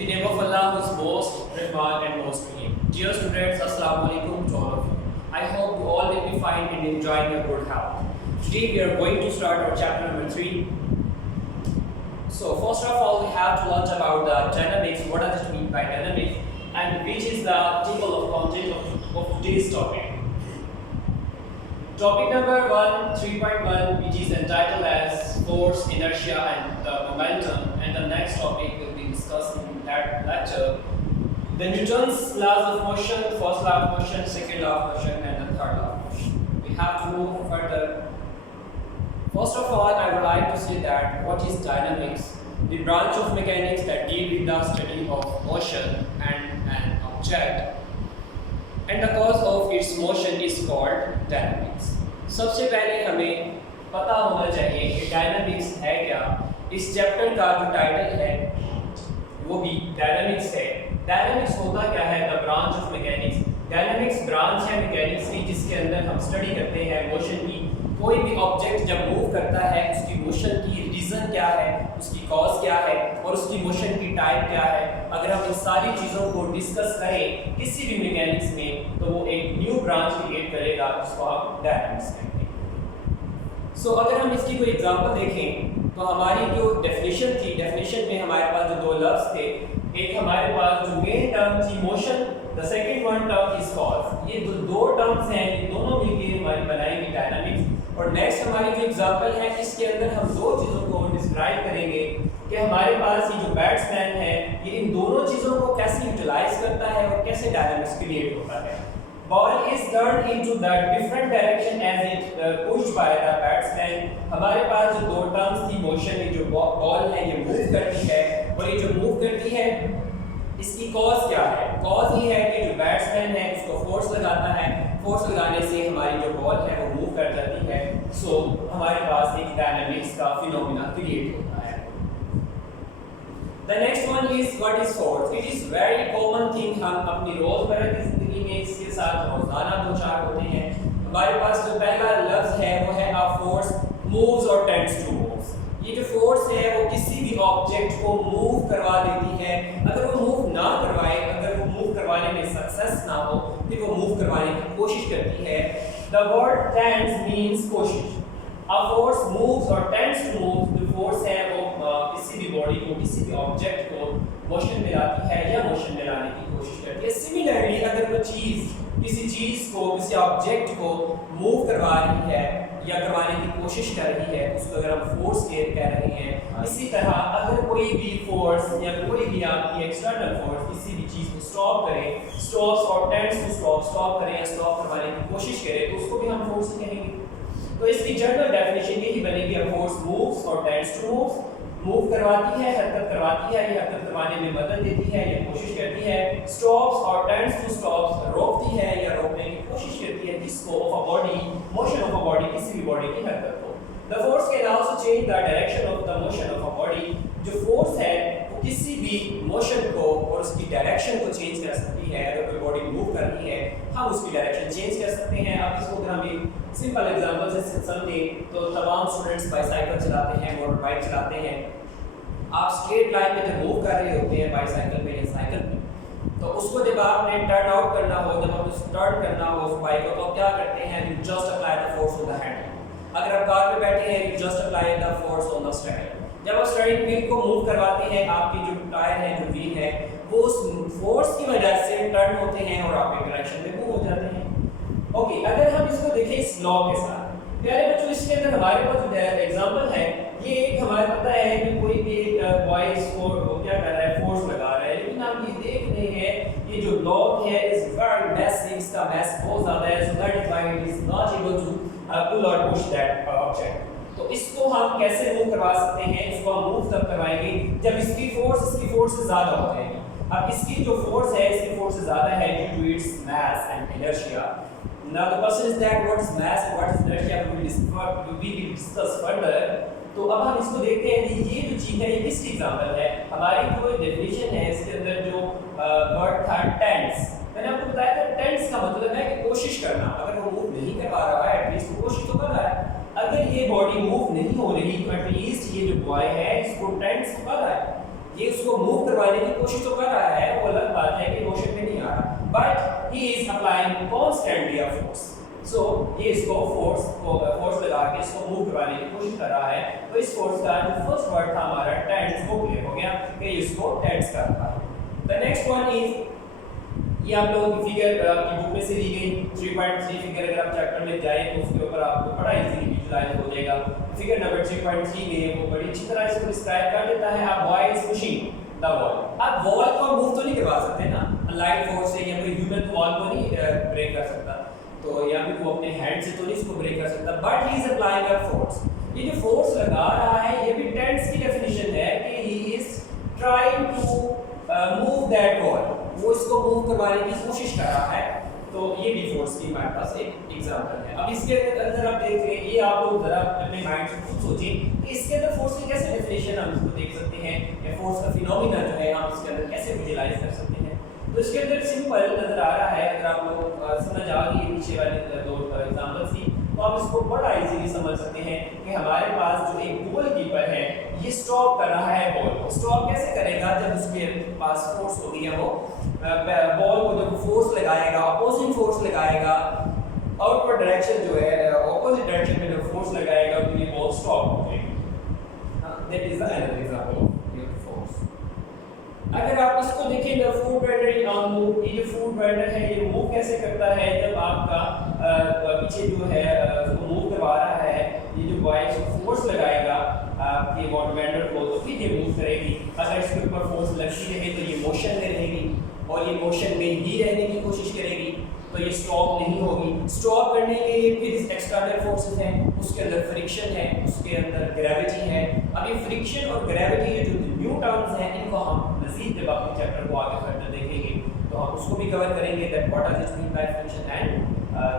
the name of Allah who is most Rahman and most Rahim. Dear students, Assalamu alaikum to all of you. I hope you all will be fine and enjoying your good health. Today we are going to start our chapter number 3. So first of all, we have to learn about the dynamics. What does it mean by dynamics, and which is the table of contents of today's topic. Topic number 1, 3.1, which is entitled as force, inertia, and the momentum. And the next topic will be discussed in that lecture. The Newton's laws of motion, first law of motion, second law of motion, and the third law of motion. We have to move further. First of all, I would like to say that what is dynamics? The branch of mechanics that deal with the study of motion and an object, and the cause of its motion is called dynamics. सबसे पहले हमें पता होना चाहिए कि dynamics है क्या। इस चैप्टर का जो टाइटल है वो भी डायनामिक्स है। डायनामिक्स होता क्या है? The branch of mechanics. Dynamics branch है मैकेनिक्स की, जिसके अंदर हम स्टडी करते हैं मोशन की। कोई भी ऑब्जेक्ट जब मूव करता है उसकी मोशन की रीज़न क्या है, उसकी कॉज क्या है और उसकी मोशन की टाइप क्या है। अगर हम इन सारी चीज़ों को डिस्कस करें किसी भी मैकेनिक्स में तो वो एक न्यू ब्रांच क्रिएट करेगा जिसको हम डायनामिक्स कहते हैं। सो अगर हम इसकी कोई एग्जांपल देखें तो हमारी जो डेफिनेशन थी, डेफिनेशन में हमारे पास जो दो लफ्ज़ थे, एक हमारे पास जो मेन टर्म थी motion, the second one term is cause. ये दो टर्म्स हैं, ये दोनों मिलकर हमारी बनाएंगी डायनामिक्स। और नेक्स्ट हमारी जो एग्जांपल है इसके अंदर हम दो चीज़ों को डिस्क्राइब करेंगे कि हमारे पास ये जो बैट्समैन है ये इन दोनों चीज़ों को कैसे यूटिलाइज करता है और कैसे डायनामिक्स क्रिएट होता है। Ball is turned into the different direction as it pushed by the batsman. हमारे पास जो दो टर्म्स थी, मोशन, ये जो बॉल है ये मूव करती है और ये जो मूव करती है इसकी कॉज क्या है? कॉज ये है कि जो बैट्समैन है उसको फोर्स लगाता है, फोर्स लगाने से हमारी जो बॉल है वो मूव कर जाती है। सो हमारे पास एक डायनामिक्स का फिनोमेना क्रिएट होता है। The next one is what is force. It is very common thing, हम अपनी रोजमर्रा की जिंदगी में इसके साथ रोजाना दो चार होते हैं। हमारे पास जो पहला लफ्ज है वो है अ फोर्स मूव्स और टेंड्स टू मूव्स। ये जो फोर्स है वो किसी भी ऑब्जेक्ट को मूव करवा देती है। अगर वो मूव ना करवाए, अगर वो मूव करवाने में सक्सेस ना हो, फिर वो मूव करवाने की कोशिश करती है। द वर्ड टेंड्स मींस कोशिश। अ फोर्स मूव्स और टेंड्स टू मूव। जो फोर्स है वो किसी भी बॉडी को, किसी भी ऑब्जेक्ट को मोशन में लाती है या मोशन में लाने की कोशिश करती है। सिमिलरली अगर वो चीज़ किसी चीज़ को, किसी ऑब्जेक्ट को मूव करवा रही है या करवाने की कोशिश कर रही है उसको अगर हम फोर्स कह रहे हैं। इसी तरह अगर कोई भी फोर्स या कोई भी आपकी एक्सटर्नल फोर्स किसी भी चीज़ को स्टॉप करे, स्टॉप्स और टेंड्स टू स्टॉप करें या स्टॉप करवाने की कोशिश करे तो उसको भी हम फोर्स कहेंगे। तो इसकी जनरल डेफिनेशन यही बनेगी, अ फोर्स मूव्स और टेंड्स टू मूव। मूव करवाती है, हरकत करवाती है, या हरकत करवाने में मदद देती है या कोशिश करती है। स्टॉप्स और टेंड्स टू स्टॉप्स रोकती है या रोकने की कोशिश करती है किसको? Of a body, motion of a body, किसी भी बॉडी की हरकत को। The force can also change the direction of the motion of a body. जो फोर्स है वो किसी भी मोशन को और उसकी डायरेक्शन को चेंज कर सकती है। अगर कोई बॉडी मूव कर रही है हम उसकी डायरेक्शन चेंज कर सकते हैं। अब इसको अगर हम एक सिंपल एग्जांपल से समझें तो तमाम स्टूडेंट्स बाइसाइकिल चलाते हैं, मोटर बाइक चलाते हैं। आप स्ट्रेट लाइन में जब मूव कर रहे होते हैं बाइसाइकिल पे या साइकिल पे, तो उसको जब आपने टर्न आउट करना हो, जब आप उसको टर्न करना हो उस बाइक को, तो आप क्या करते हैं? You just apply the force on the handle. अगर आप कार पे बैठे हैं, you just apply the force on the steering. जब आप स्टीयरिंग व्हील को मूव करवाते हैं, आपकी जो टायर है, जो व्हील है, वो उस फोर्स की वजह से टर्न होते हैं और आप एक डायरेक्शन में मूव हो जाते हैं। ओके, अगर हम इसको देखें इस लॉ के साथ, प्यारे बच्चों, इसके अंदर हमारे पास जो एग्जांपल है ये एक हमारे पता है कि कोई भी एक बॉय इसको क्या कर रहा है? फोर्स लगा रहा है। लेकिन हम ये देख रहे हैं ये जो लॉग है इज वेरी मैसिव, इसका मास बहुत ज़्यादा है, so that is why it is not able to pull और पुश दैट ऑब्जेक्ट। तो इसको हम कैसे मूव करवा सकते हैं? इसको हम मूव तब करवाएंगे जब इसकी फोर्स से ज़्यादा हो जाएगी। अब इसकी जो फोर्स है इसकी फोर्स से ज़्यादा है due to its mass and inertia. Now the question is that what is mass and what is inertia we will discuss further. तो अब हम इसको देखते हैं कि ये जो चीज़ है ये किसकी एग्जांपल है। हमारी जो डेफिनेशन है इसके अंदर जो वर्ड था टेंस, मैंने आपको बताया था टेंस का मतलब है कि कोशिश करना। अगर वो मूव नहीं करवा रहा है एटलीस्ट वो कोशिश तो कर रहा है। अगर ये बॉडी मूव नहीं हो रही तो एटलीस्ट ये जो बॉय है इसको टेंस कर रहा है, ये उसको मूव करवा करवाने की कोशिश तो कर रहा है, वो अलग बात है कि मोशन में नहीं आ रहा, but he is applying constantly a force. So ये इसको फोर्स लगा के इसको मूव करवाने की कोशिश कर रहा है। तो इस फोर्स का जो फर्स्ट वर्ड था हमारा टेंस, वो क्लियर हो गया कि इसको टेंस कर रहा है। द नेक्स्ट वन इज, ये आप लोगों की फिगर आपकी बुक में से ली गई 3.3 फिगर, अगर आप चैप्टर में जाए तो उसके ऊपर आपको बड़ा इजीली विजुअलाइज हो जाएगा। फिगर नंबर 3.3 में वो बड़ी अच्छी तरह इसको डिस्क्राइब कर देता है। आप boy is pushing the wall. आप वॉल को मूव तो नहीं करवा सकते ना, लाइट फोर्स से, या कोई ह्यूमन वॉल को नहीं ब्रेक कर सकता, तो या फिर वो अपने हैंड से तो नहीं इसको ब्रेक कर सकता, but he is applying a force. ये जो फोर्स लगा रहा है ये भी टेंस की डेफिनेशन है कि he is trying to move that wall, वो इसको मूव करवाने की कोशिश कर रहा है। तो ये भी फोर्स की हमारे पास एक एग्जांपल है। अब इसके अंदर आप देख रहे हैं, ये आप लोग जरा अपने माइंड से खुद सोचिए कि इसके अंदर फोर्स की कैसे डेफिनेशन हम इसको देख सकते हैं, या फोर्स का फिनोमेना जो है हम इसके अंदर कैसे विजुअलाइज कर सकते हैं। तो इसके अंदर सिंपल नजर आ रहा है, अगर आप लोग समझ आ गई नीचे वाले दो एग्जांपल्स की, तो आप इसको बड़ा इजीली समझ सकते हैं कि हमारे पास जो एक गोलकीपर है ये स्टॉप कर रहा है बॉल को। स्टॉप कैसे करेगा? जब उसके पास फोर्स होगी, है वो बॉल को जब फोर्स लगाएगा, अपोजिंग फोर्स लगाएगा, आउटवर्ड डायरेक्शन जो है ऑपोजिट डायरेक्शन में जब फोर्स लगाएगा तो ये बॉल स्टॉप हो जाएगी। That is another example of your force. अगर आप इसको देखें, the food vendor on move, ये जो फूड वेंडर है ये मूव कैसे करता है? जब आपका पीछे जो है उसको मूव करवा रहा है, ये जो बॉय फोर्स लगाएगा आपके वॉट वेंडर को, तो फिर ये मूव करेगी। अगर इसके ऊपर फोर्स लगती रहे तो ये मोशन में रहेगी, और ये मोशन में ही रहने की कोशिश करेगी, तो ये स्टॉप नहीं होगी। स्टॉप करने के लिए फिर एक्सटर्नल फोर्सेस हैं, उसके अंदर फ्रिक्शन है, उसके अंदर ग्रेविटी है। अब ये फ्रिक्शन और ग्रेविटी ये जो न्यू टर्म्स हैं, इनको हम मजीद जब अपने चैप्टर को आगे फर्दर देखेंगे तो हम उसको भी कवर करेंगे, that what does it mean by friction and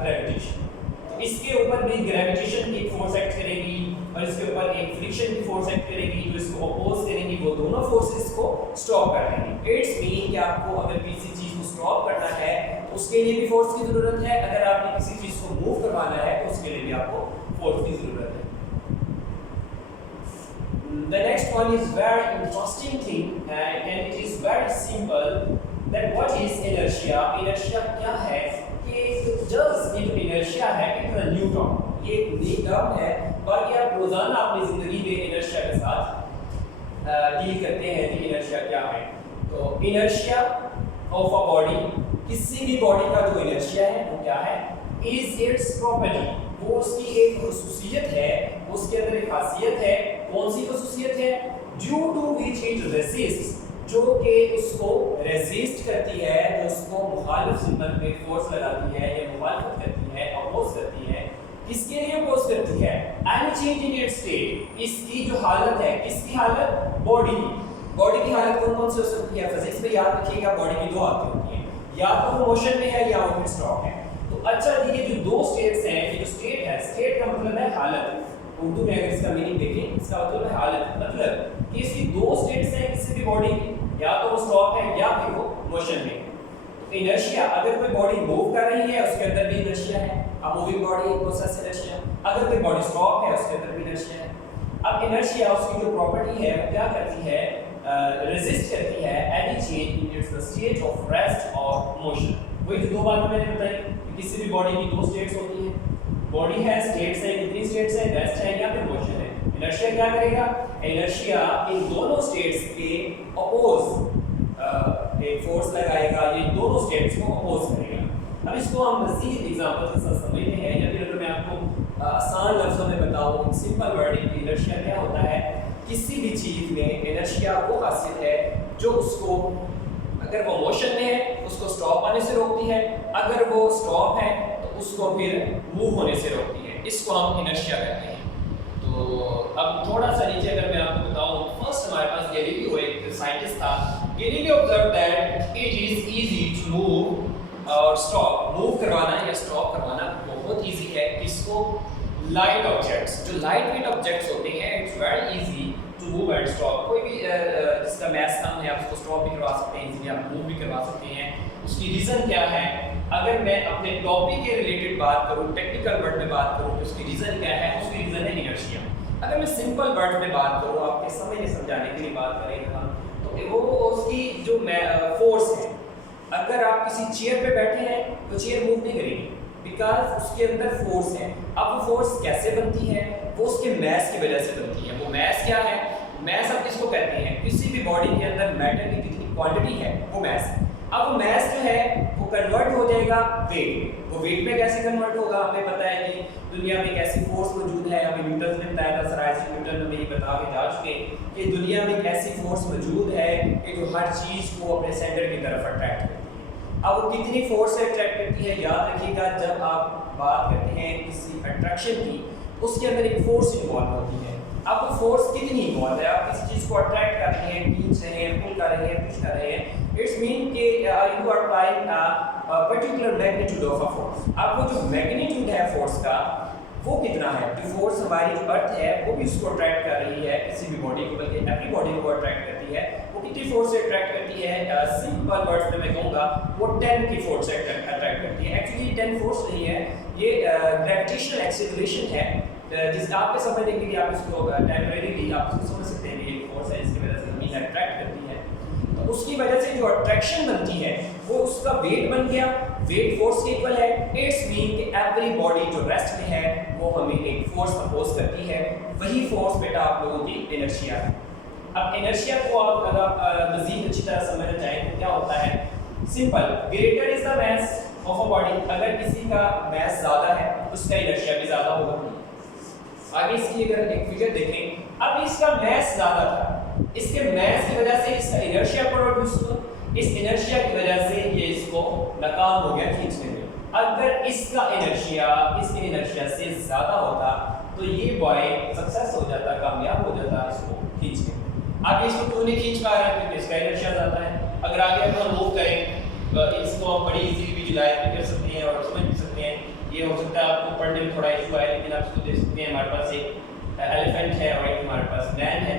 gravitation. तो इसके ऊपर भी ग्रेविटेशन की फोर्स एक्ट करेगी और इसके ऊपर एक फ्रिक्शन की फोर्स एक्ट करेगी, जो इसको अपोज करेंगी। वो दोनों फोर्सेस को स्टॉप कर देंगी। इट्स मीन कि आपको अगर किसी चीज को स्टॉप करना है तो उसके लिए भी फोर्स की जरूरत है, अगर आपने किसी चीज को मूव करवाना है तो उसके लिए भी आपको फोर्स की जरूरत है। The next one is very interesting thing and it is very simple, that what is inertia? Inertia क्या है? कि just ये जो inertia है it is a new term, ये एक नई टर्म है, और ये आप रोजाना अपनी जिंदगी में inertia के साथ डील करते हैं कि inertia क्या है। तो inertia of a body, किसी भी बॉडी का जो inertia है वो क्या है? Is its property, वो उसकी एक खसूसियत है, उसके अंदर एक खासियत है। कौन सी खसूसियत है? ड्यू टू विच इट रेसिस्ट्स, जो कि उसको रेसिस्ट करती है, जो उसको मुखालिफ सिंबल पे फोर्स लगाती है या मुखालिफत करती है, अपोज करती है। किसके लिए अपोज करती है? Any change in its state, इसकी जो हालत है, किसकी हालत? बॉडी की। बॉडी की हालत कौन कौन सी हो सकती है? फिजिक्स में याद रखिएगा, बॉडी की दो हालतें होती हैं, या तो वो मोशन में है या वो स्टॉप है। तो अच्छा जी, ये जो दो स्टेट्स हैं, ये जो स्टेट है, स्टेट का मतलब है हालत। उर्दू में अगर इसका मीनिंग देखें, इसका मतलब है हालत, मतलब कि इसकी दो स्टेट्स हैं किसी भी बॉडी की, या तो वो स्टॉप है या फिर वो मोशन में। तो इनर्शिया, अगर कोई बॉडी मूव कर रही है उसके अंदर भी इनर्शिया है, अब मूविंग बॉडी प्रोसेस इनर्शिया। अगर कोई बॉडी स्टॉप है उसके अंदर भी इनर्शिया है। अब इनर्शिया उसकी जो प्रॉपर्टी है वो क्या करती है? रेजिस्ट करती है any change in its state of rest और मोशन। वही जो दो बातें मैंने बताई, किसी भी बॉडी की दो स्टेट्स होती हैं, बॉडी है, स्टेट्स है, कितनी स्टेट्स है? रेस्ट है या फिर मोशन है। इनर्शिया क्या करेगा? इनर्शिया इन दोनों स्टेट्स के अपोज एक फोर्स लगाएगा, ये दोनों स्टेट्स को अपोज करेगा। अब इसको हम मज़ीद एग्जांपल के साथ समझते हैं, या फिर अगर मैं आपको आसान लफ्ज़ों में बताऊं, सिंपल वर्डिंग, इनर्शिया क्या होता है? किसी भी चीज़ में इनर्शिया वो खासियत है जो उसको, अगर वो मोशन में है उसको स्टॉप होने से रोकती है, अगर वो स्टॉप है तो उसको फिर मूव होने से रोकती है। इसको हम इनर्शिया कहते हैं। तो अब थोड़ा सा नीचे अगर मैं आपको बताऊं, फर्स्ट हमारे पास गैलीलियो एक साइंटिस्ट था। Galileo observe that it is easy to move और स्टॉप। मूव करवाना या स्टॉप करवाना बहुत इजी है। किसको? लाइट ऑब्जेक्ट्स, जो लाइट वेट ऑब्जेक्ट्स होते हैं, it's very easy to move and stop. कोई भी जिसका मैस कम है आप उसको स्टॉप भी करवा सकते हैं, इजीली आप मूव भी करवा सकते हैं। उसकी रीज़न क्या है? अगर मैं अपने टॉपिक के रिलेटेड बात करूं, टेक्निकल वर्ड में बात करूं, तो उसकी रीज़न क्या है? उसकी रीज़न है इनर्शिया। अगर मैं सिंपल वर्ड में बात करूं, आपके समझने समझाने के लिए बात करें हम, तो वो उसकी अगर आप किसी चेयर पे बैठे हैं तो चेयर मूव नहीं करेगी, बिकॉज उसके अंदर फोर्स है। अब वो फोर्स कैसे बनती है? वो उसके मैस की वजह से बनती है। वो मैस क्या है? मैस आप किसको कहते हैं? किसी भी बॉडी के अंदर मैटर की कितनी क्वांटिटी है वो मैस है। अब वो मैस जो है वो कन्वर्ट हो जाएगा वेट। वो वेट में कैसे कन्वर्ट होगा? हमें पता है कि दुनिया में एक ऐसी फोर्स मौजूद है, हमें न्यूटन ने बताया था, सर आइजैक न्यूटन हमें ये बता के जा चुके कि दुनिया में एक ऐसी फोर्स मौजूद है कि जो हर चीज़ को अपने सेंटर की तरफ अट्रैक्ट करती है। अब वो कितनी फोर्स से अट्रैक्ट करती है? याद रखिएगा, जब आप बात करते हैं किसी अट्रैक्शन की, उसके अंदर एक फोर्स इन्वॉल्व होती है। अब वो फोर्स कितनी इन्वॉल्व है? आप किसी चीज़ को अट्रैक्ट कर रहे हैं, खींच रहे हैं, पुल कर रहे हैं, पुश कर रहे हैं, इट्स मीन कि you are applying a particular magnitude of a force. अब वो जो मैग्नीट्यूड है फोर्स का वो कितना है? जो फोर्स हमारी जो अर्थ है वो भी उसको अट्रैक्ट कर रही है, किसी भी बॉडी को, बल्कि एवरी बॉडी को अट्रैक्ट करती है। वो कितनी फोर्स से अट्रैक्ट करती है? सिंपल वर्ड्स में मैं कहूँगा वो 10 की फोर्स से अट्रैक्ट करती है। एक्चुअली 10 फोर्स नहीं है, ये ग्रेविटेशनल एक्सेलरेशन है, जिस आपके समझने के लिए आप इसको टेम्परेरीली आप इसको समझ सकते हैं कि ये फोर्स है जिसकी वजह से ज़मीन अट्रैक्ट करती है। तो उसकी वजह से जो अट्रैक्शन बनती है वो उसका वेट बन गया, वेट फोर्स के इक्वल है। इट्स मीन कि एवरी बॉडी जो रेस्ट में है वो हमें एक फोर्स अपोज करती है। वही फोर्स बेटा आप लोगों की इनर्शिया है। अब इनर्शिया को आप अगर मज़ीद अच्छी तरह समझना चाहें तो क्या होता है? Simple, greater is the mass of a body. अगर किसी का मास ज़्यादा है उसका इनर्शिया भी ज़्यादा होगा। आगे इसकी अगर एक फिगर देखें, अब इसका मास ज़्यादा था, इसके मास की वजह से इसका इनर्शिया प्रोड्यूस हुआ, इस इनर्शिया की वजह से ये इसको नाकाम हो गया खींचने में। अगर इसका इनर्शिया इसके इनर्शिया से ज़्यादा होता तो ये बॉय सक्सेस हो जाता, कामयाब हो जाता इसको खींचने में। अब इसको क्यों नहीं खींच पा रहा है? क्योंकि इसका इनर्शिया ज़्यादा है। अगर आगे अगर हम मूव करें तो इसको हम बड़ी इजीली विजुलाइज भी कर सकते हैं और समझ भी सकते हैं। ये हो सकता है आपको पढ़ने में थोड़ा इशू आए, लेकिन आप इसको देख सकते हैं। हमारे पास एक एलिफेंट है और एक हमारे पास मैन है।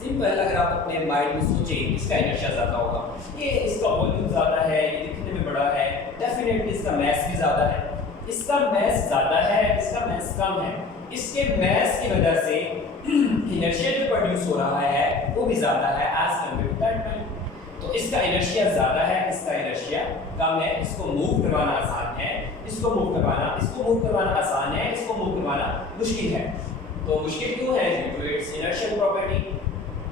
सिंपल, अगर आप अपने माइंड में सोचें इसका इनर्शिया ज़्यादा होगा, ये इसका वॉल्यूम ज़्यादा है, ये दिखने में बड़ा है, डेफिनेटली इसका मास भी ज़्यादा है। इसका मास ज़्यादा है, इसका मास कम है। इसके मास की वजह से इनर्शिया जो प्रोड्यूस हो रहा है वो भी ज़्यादा है as compare to that man. तो इसका इनर्शिया ज़्यादा है, इसका इनर्शिया कम है। इसको मूव करवाना आसान है, इसको मूव करवाना आसान है, इसको मूव करवाना मुश्किल है। तो मुश्किल क्यों है? Due to its inertial property.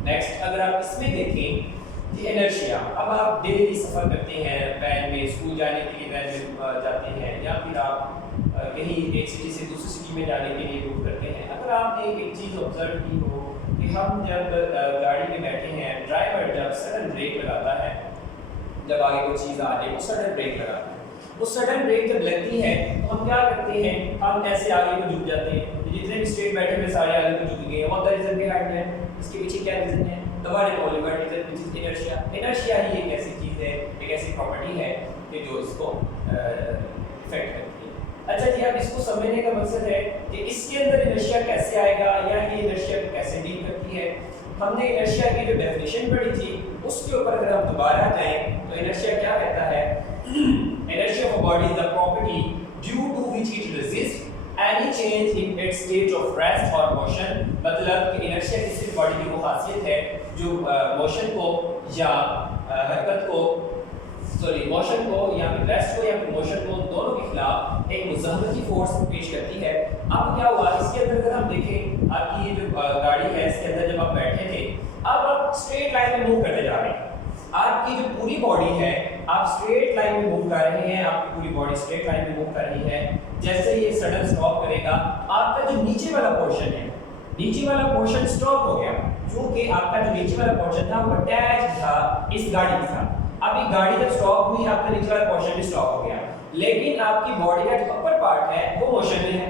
Next, अगर आप इसमें देखें कि इनर्शिया, अब आप डेली सफ़र करते हैं वैन में, स्कूल जाने के लिए वैन में जाते हैं, या फिर आप कहीं एक सिटी से दूसरी सिटी में जाने के लिए मूव करते हैं। अगर आपने एक चीज़ ऑब्जर्व की हो कि हम जब गाड़ी में बैठे हैं, ड्राइवर जब सडन ब्रेक लगाता है, जब आगे कोई चीज़ आ रही है वो सडन ब्रेक लगाता है। वो सडन ब्रेक जब लगती है तो हम क्या करते हैं? हम ऐसे आगे को झुक जाते हैं। जितने भी स्ट्रेट बैठे हुए सारे आगे को झुक गए। What the reason behind that? इसके पीछे क्या रीजन है? The one and only reason which is inertia. Inertia ही एक ऐसी चीज़ है, एक ऐसी प्रॉपर्टी है कि जो इसको इफेक्ट करती है। अच्छा जी, अब इसको समझने का मकसद है कि इसके अंदर इनर्शिया कैसे आएगा या ये इनर्शिया को कैसे डील करती है। हमने इनर्शिया की जो डेफिनेशन पढ़ी थी उसके ऊपर अगर हम दोबारा जाएं तो इनर्शिया क्या कहता है? Inertia of a body is the property due to which it resist any change in its state of rest और मोशन। मतलब कि इनर्शिया किसी बॉडी की वो खासियत है जो मोशन को या हरकत को, मोशन को या फिर रेस्ट को या फिर मोशन को, दोनों के खिलाफ एक मुज़ाहमती फोर्स पेश करती है। अब क्या हुआ इसके अंदर? अगर हम देखें आपकी ये जो गाड़ी है इसके अंदर जब आप बैठे थे, अब आप स्ट्रेट लाइन में मूव करते जा रहे हैं। आपकी जो पूरी बॉडी है आप स्ट्रेट लाइन में मूव कर रहे हैं, आपकी पूरी बॉडी स्ट्रेट लाइन में मूव कर रही है। जैसे ये सडन स्टॉप करेगा, आपका जो नीचे वाला पोर्शन है, नीचे वाला पोर्शन स्टॉप हो गया, क्योंकि आपका जो नीचे वाला पोर्शन था वो अटैच था इस गाड़ी के साथ। अब ये गाड़ी जब स्टॉप हुई, आपका नीचे वाला पोर्शन भी स्टॉप हो गया, लेकिन आपकी बॉडी का जो अपर पार्ट है वो मोशन में है।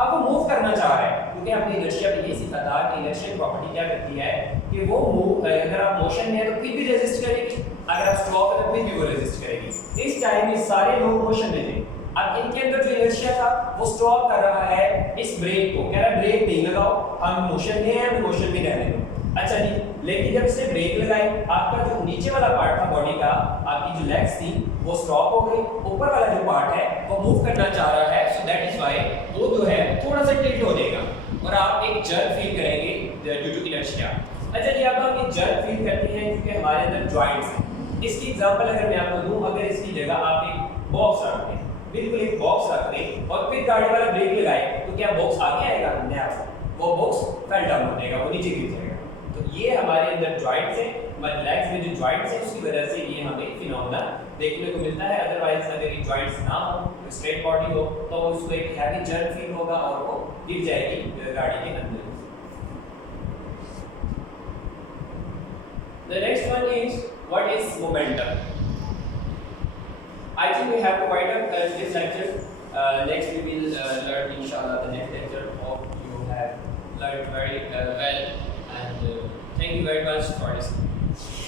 अब वो मूव करना चाह रहा है, क्योंकि हमने इनर्शिया में ये सीखा था कि इनर्शियल प्रॉपर्टी क्या करती है कि वो मूव, अगर आप मोशन में है तो फिर भी रेजिस्ट करेगी, अगर आप स्टॉप है तो फिर भी वो रेजिस्ट करेगी। इस टाइम ये सारे लोग मोशन में थे। अब इनके अंदर जो इनर्शिया था वो स्टॉप कर रहा है इस ब्रेक को, कह रहा है ब्रेक नहीं लगाओ, हम मोशन में हैं, मोशन में रहने दो। अच्छा जी, लेकिन जब इसने ब्रेक लगाई, आपका जो नीचे वाला पार्ट था बॉडी का, आपकी जो लेग्स थी वो स्टॉप हो गई, ऊपर वाला जो पार्ट है वो मूव करना चाह रहा है। सो दैट इज व्हाई वो जो है थोड़ा सा टिल्ट हो जाएगा और आप एक जर्क फील करेंगे ड्यू टू इनर्शिया। अच्छा जी, अब हम एक जर्क फील करते हैं क्योंकि हमारे अंदर जॉइंट्स हैं। इसकी एग्जांपल अगर मैं आपको दूं, अगर इसकी जगह आप एक बॉक्स रख दें, बिल्कुल एक बॉक्स रख दें और फिर गाड़ी वाला ब्रेक लगाए, तो क्या बॉक्स आगे आएगा? नहीं, वो बॉक्स फेल डाउन हो जाएगा, वो नीचे गिर जाएगा। तो ये हमारे अंदर जॉइंट्स हैं, हमारे लेग्स में जो जॉइंट्स हैं उसकी वजह से ये हमें फिनोमेना देखने को मिलता है। अदरवाइज अगर ये जॉइंट्स ना हो, स्ट्रेट बॉडी हो, तो उसको एक हैवी जर्क फील होगा और वो गिर जाएगी गाड़ी के अंदर। The next one is, what is momentum? I think we have provided this lecture. Next we will learn inshallah the next lecture. Hope you have learned very well, and thank you very much for listening.